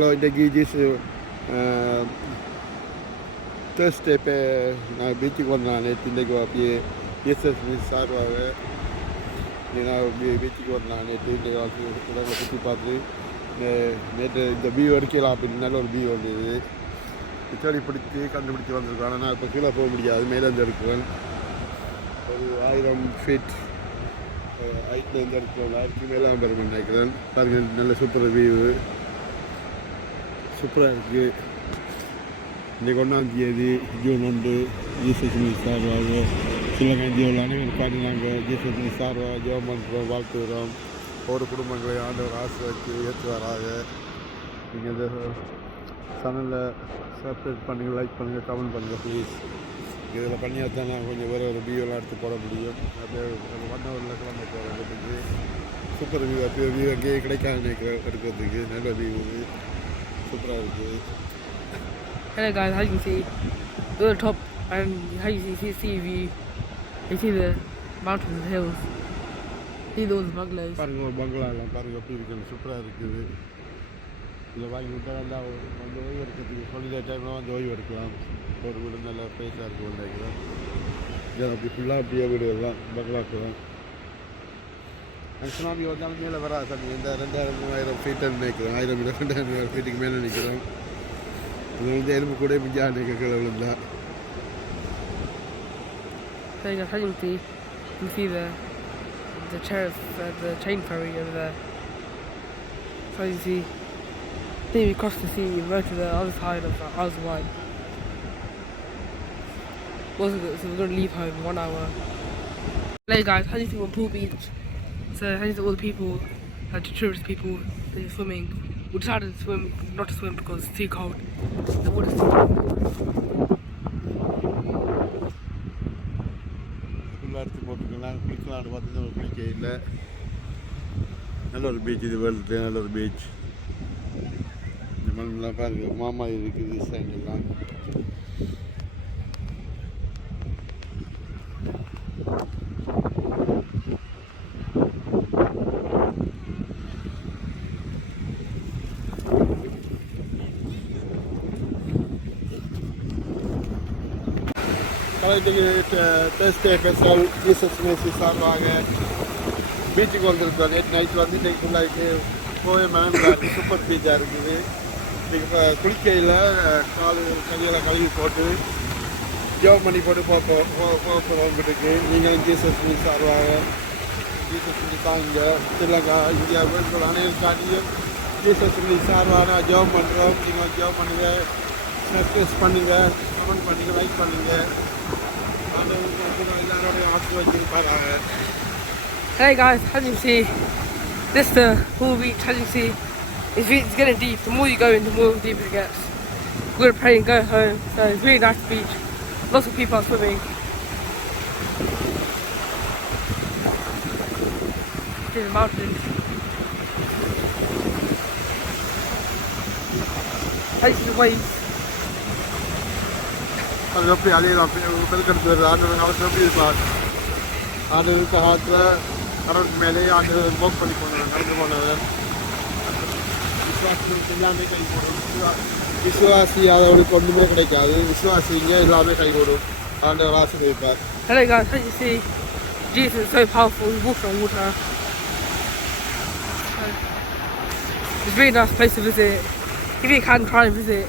Hello இன்றைக்கி Thursday இப்போ நான் பீச்சுக்கு வந்தேன் நேற்று இன்றைக்கு அப்படியே எஸ்எஸ்பி சார்பாக நான் பீச்சுக்கு வந்தேன் நேற்று இன்றைக்கு இடங்களை சுற்றி பார்த்து நேற்று இந்த வியூ எடுக்கலாம் அப்படின்னு நல்ல ஒரு வியூ வந்தது தேடி பிடிச்சி கண்டுபிடிச்சி வந்திருக்கோம். ஆனால் நான் இப்போ கீழே போக முடியாது, மேலேருந்து எடுக்குவேன். ஒரு 1000 ஃபீட் ஹைட்லேருந்து எடுக்குவேன். 1000 மேலே பெருமை நினைக்கிறேன். பாருங்கள், நல்ல சூப்பர் வியூ, சூப்பராக இருக்குது. இன்றைக்கு 1ஆம் தேதி ஜூன் 1 ஜிஎஸ்எஸ்பி சார்பாக சிலங்கைந்தியில் அனைவரும் பாடி நாங்கள் ஜிஎஸ்எஸ்பி சார்பாக ஜெபம் பண்ணுறோம், வாழ்த்துகிறோம். ஒவ்வொரு குடும்பங்களை ஆண்டவர் ஆசீர்வதித்து ஏற்றுவாராக. நீங்கள் இந்த சேனலில் சப்ஸ்கிரைப் பண்ணுங்கள், லைக் பண்ணுங்கள், கமெண்ட் பண்ணுங்கள் ப்ளீஸ். இதில் பண்ணியாக தான் நான் கொஞ்சம் வேறு ஒரு வியூவெல்லாம் எடுத்து போட முடியும். அப்படியே 1 ஹவரில் கிளம்ப போகிறதுக்கு சூப்பர் வியூ. அப்படியே வியூ அங்கேயே கிடைக்காது நினைக்கிறேன் எடுக்கிறதுக்கு. நல்ல வியூ, சூப்பராக இருக்குது. Hello guys, as you can see, we're at the top, and how you see view. You see the mountains and hills. See those bungalows. பாருங்கள், ஒரு பங்களாலாம் பாருங்கள் எப்படி இருக்குது, சூப்பராக இருக்குது. இதில் வாங்கி விட்டால் நல்லா வந்து ஓய்வு எடுக்கிறதுக்கு ஹாலிடே டைமில் வந்து ஓய்வு எடுக்கலாம். ஒரு வீடு நல்லா ப்ரைஸாக இருக்கும் நினைக்கிறேன். இதை அப்படி ஃபுல்லாக அப்படியே வீடு எல்லாம் பங்களாக்குலாம். சுனாமி வந்தாலும் மேலே வராது சாமி. இந்த 2000-3000 ஃபீட்டுன்னு நினைக்கிறோம். 1000-2000 ஃபீட்டுக்கு மேலே நிற்கிறோம். இது வந்து எலும்பு கூட மிஞ்சா நினைக்கிற கீழே விழுந்தா. So you can see the chain ferry over there. So you see, then we cross the sea, we go to the other side of the Isle of Wight. So we're going to leave home in 1 hour. Hey guys, how do you see on Pool Beach? So how do you see all the people, the tourist people, they're swimming. We decided to swim, not to swim because it's too cold. The water's too cold. ஃபுல்லாக எடுத்து போட்டுருக்கலாம். குளிக்கலான்னு பார்த்தீங்கன்னா குளிக்க இல்லை. நல்ல ஒரு beach இது, world நல்ல ஒரு பீச். இந்த மண்ணெலாம் பாருங்கள், மாமா இருக்குது சைன் எல்லாம். இன்றைக்கு தேர்ஸ்டே ஸ்பெஷல் ஜிஎஸ்எஸ்பி சார்பாக பீச்சுக்கு வந்திருக்கோம். நேற்று நைட்டு வந்து இன்றைக்கு ஃபுல்லாகிட்டு போய் மனதாக சூப்பர் பீச்சாக இருக்குது. இன்றைக்கி இப்போ குளிக்கையில் கையெல்லாம் கழுவி போட்டு ஜெபம் பண்ணி போட்டு போகிறோம் வீட்டுக்கு. நீங்களும் ஜிஎஸ்எஸ்பி சார்பாக ஜிஎஸ்எஸ்பி தாங்க ஸ்ரீலங்கா இந்தியா வேர்ல்டு அனைவருக்காண்டியும் ஜிஎஸ்எஸ்பி சார்பாக ஜெபம் பண்ணுறோம். நீங்கள் ஜெபம் பண்ணுங்கள், சப்ஸ்கிரைப் பண்ணுங்கள், கமெண்ட் பண்ணுங்கள், லைக் பண்ணுங்கள். Hey guys, as you see, this is the pool beach. As you see, it's getting deep. The more you go in, the more deeper it gets. We're gonna pray and go home. So it's really nice beach. Lots of people are swimming. See the mountains. As you see the waves. அது எப்படி அழியலாம் பெருக்கெடுத்து வருது. ஆண்டவர் அவசரம் எப்படி இருப்பார். ஆண்டவருக்கு காலத்தில் கடவுளுக்கு மேலே ஆண்டவர் போக் பண்ணி போனவர், நடந்து போனவர். விசுவாசிகளுக்கு எல்லாமே கை போடும். விசுவாசி அதவனுக்கு ஒன்றுமே கிடைக்காது. விசுவாசிங்க எல்லாமே கை போடும். ஆண்டவர் ஆசீர்வதிப்பார். Hello guys, as you see, Jesus is so powerful. He walks on water. It's a really nice place to visit. If you can, try and visit.